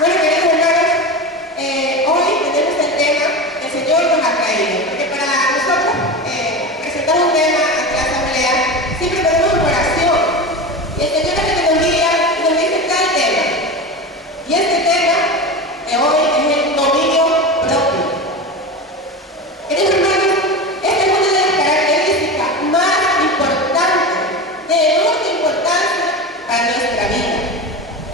Bueno, queridos hermanos, hoy tenemos el tema que el Señor nos ha traído, porque para nosotros presentar un tema ante la asamblea siempre pedimos una oración, y el Señor es el que nos guía y nos dice tal tema. Y este tema de hoy es el dominio propio. Queridos hermanos, esta es una de las características más importantes, de mucha importancia para nuestra vida.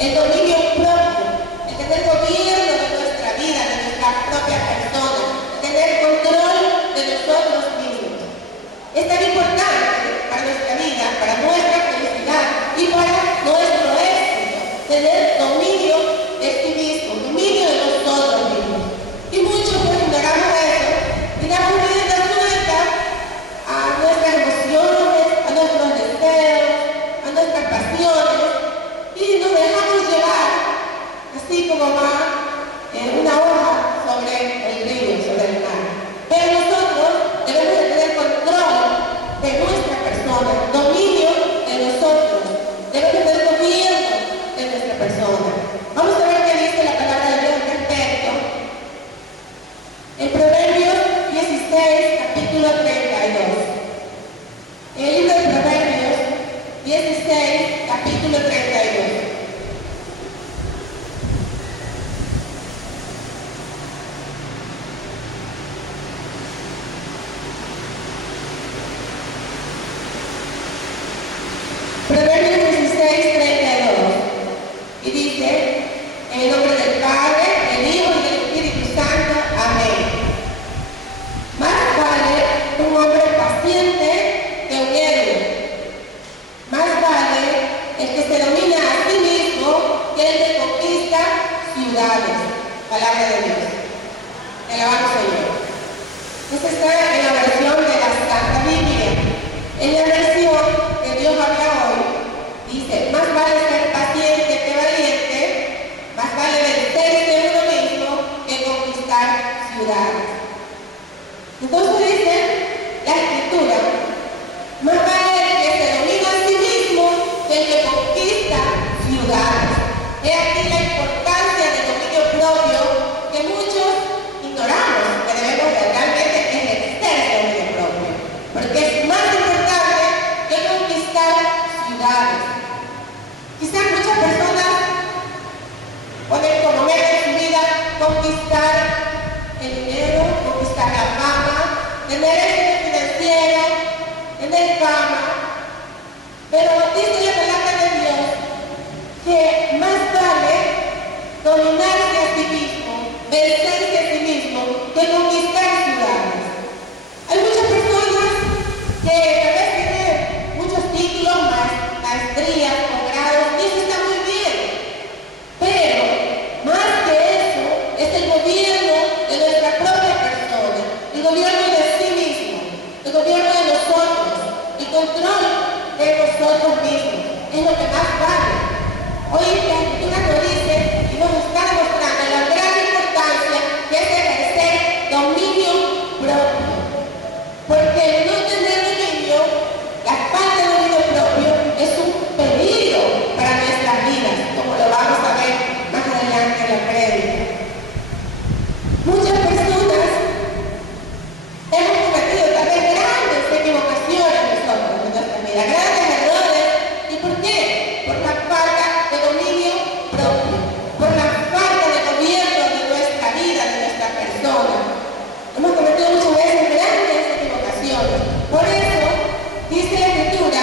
El dominio propio, el tener gobierno de nuestra vida, de nuestra propia persona, el tener control de nosotros mismos. Es tan importante para nuestra vida, para nuestra felicidad y para nuestro éxito, tener dominio de sí mismo, dominio de nosotros mismos. Y muchos pues ignoramos eso y damos rienda suelta a nuestras emociones, a nuestros deseos, a nuestras pasiones, y nos dejamos llevar, así como va una hoja sobre el río, sobre el mar. Pero nosotros debemos de tener control de nuestra persona, dominio de nosotros, debemos de tener gobierno de nuestra persona. Vamos a ver qué dice la palabra de Dios al respecto. En Proverbios 16, capítulo 32. En el libro de Proverbios 16, capítulo 32. Proverbios 16, 32. Y dice, en el nombre del Padre, del Hijo y del Espíritu Santo. Amén. Más vale un hombre paciente que un héroe. Más vale el que se domina a sí mismo que el que conquista ciudades. Palabra de Dios. Te alabamos, Señor. Esto está en la versión de la Santa Biblia. En la versión que Dios habla hoy, dice, más vale ser paciente que valiente, más vale vencerse uno mismo que conquistar ciudades. Entonces dice la Escritura, más vale el que se domina a sí mismo que el que conquista ciudades. He aquí la importancia del dominio propio que muchos ignoramos, que debemos realmente ejercer el dominio propio, porque es más importante que conquistar ciudades. Quizás muchas personas ponen como meta en su vida conquistar el dinero, conquistar la fama, tener éxito financiero, tener fama. Pero dice la palabra de Dios que más vale dominarse a sí mismo, vencerse a sí mismo, que conquistar ciudades. Hay muchas personas que tal vez tienen muchos títulos, maestrías, posgrados, y eso está muy bien. Pero más que eso es el gobierno de nuestra propia persona, el gobierno de sí mismo, el gobierno de nosotros, el control de nosotros mismos. Es lo que más vale. Hoy la Escritura nos dice y nos está demostrando la gran importancia que es ejercer dominio propio. Porque el no tener dominio, la falta de dominio propio, es un peligro para nuestras vidas, como lo vamos a ver más adelante en la prédica. Muchas personas hemos cometido tal vez grandes equivocaciones nosotros en nuestra vida, grandes errores. ¿Y por qué? Por la falta de dominio propio, por la falta de gobierno de nuestra vida, de nuestra persona. Hemos cometido muchas veces grandes equivocaciones. Por eso dice la Escritura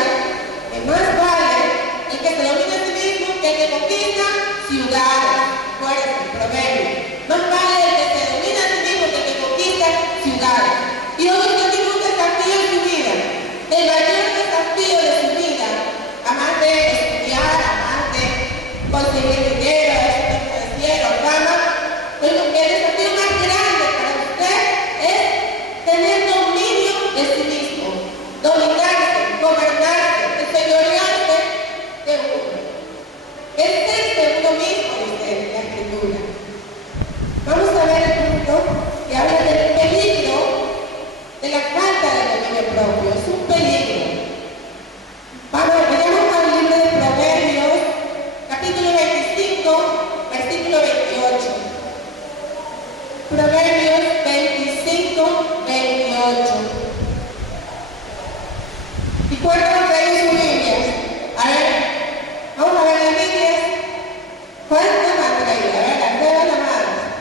que más vale el que se domina a sí mismo que el que conquista ciudades. Acuérdense, el proverbio. Más vale el que se domina a sí mismo que el que conquista ciudades. Y hoy usted tiene un desafío en su vida. El mayor desafío de su vida, además de estudiar, además de conseguir dinero, éxito financiero, fama, pero el desafío más grande para usted es tener dominio de sí mismo, dominarse, gobernarse, enseñorearse de uno. Vencerse uno mismo, dice la Escritura.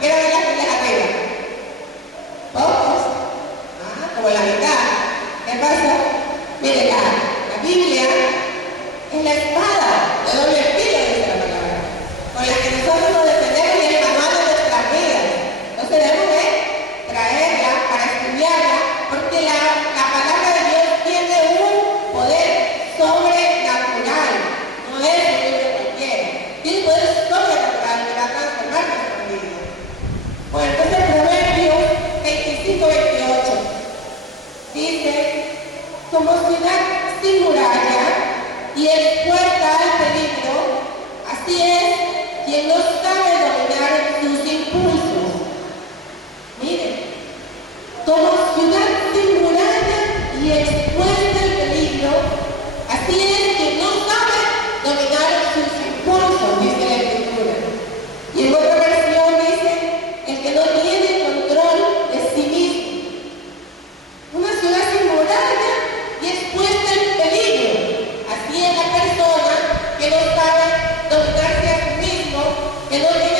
Quiero ver las filas arriba. ¿Pocos? Como la mitad. ¿Qué pasa? Mire, la Biblia es la espada de doble filo, dice la palabra, con la que nosotros nos defendemos y el manual de nuestras vidas. Entonces debemos de traerla para estudiarla, porque la palabra de Dios tiene un poder sobrenatural. No es un libro cualquiera. Tiene un poder sobrenatural que va a transformar nuestra vida. Bueno, entonces Proverbios 25-28 dice: como ciudad sin muralla y expuesta al peligro, así es quien no sabe dominar sus impulsos. Miren, como ciudad sin muralla y expuesta al peligro, así es quien no sabe dominar sus impulsos, dice la Escritura. Y en otra versión dice: el que no tiene control de sí mismo. Una ciudad sin muralla y expuesta al peligro. Así es la persona que no sabe dominarse a sí mismo, que no tiene